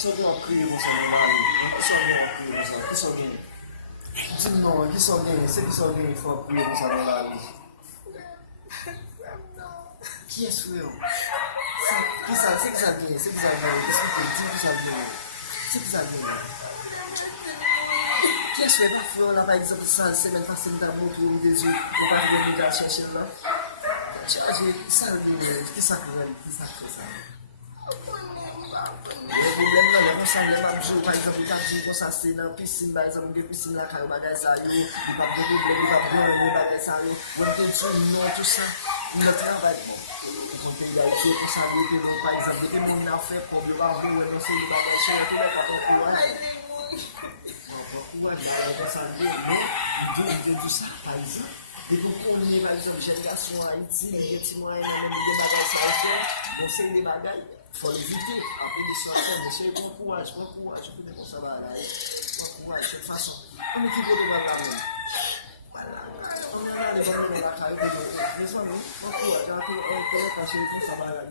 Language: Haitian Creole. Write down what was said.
Sobe yon kriye kon sa nan la li. Ki son gen yon kriye kon sa? Ki son gen? Di nou, ki son gen? Se ki son gen yon fwa kriye kon sa nan la li? Ki es fwe yo? Ki sa gen? Se ki sa gen? Se ki sa gen? Ki sa gen? Se ki sa gen? Ki es fwe pa fwe yo la pa ekzamp san semen fasen da moutou yon dezu yon pa yon mida chèchen la? Chaje, ki sa gen? Ki sa gen? Ki sa fwe sa? Le problem nan, le konsan le manjou, par exemple, kak di kon sa se nan pisin, par exemple, gen pisin la kayo bagay sa yo, di pap de problem, di pap de bagay sa yo, wèm te di non tout sa, nou travay bon. Kon te da iti, kon sa de pe non, par exemple, de pe moun na fe, pou yo avou, wèm non se yon bagay che, wèm te wèm katon kouaj. Non, kouaj, bagay kon sa de, non, yon di sa, par exemple. De kon konye, par exemple, jenerasyon a iti, yon ti mwen nan men de bagay sa yo fe, yon se yon bagay. Faut l'éviter. Après l'histoire, monsieur, bon courage, on peut dire ça va là. Bon courage, de toute façon. On est qui peut le voir même. Voilà. On a les bonnes la caille de bon courage, on peut passer tout ça va là.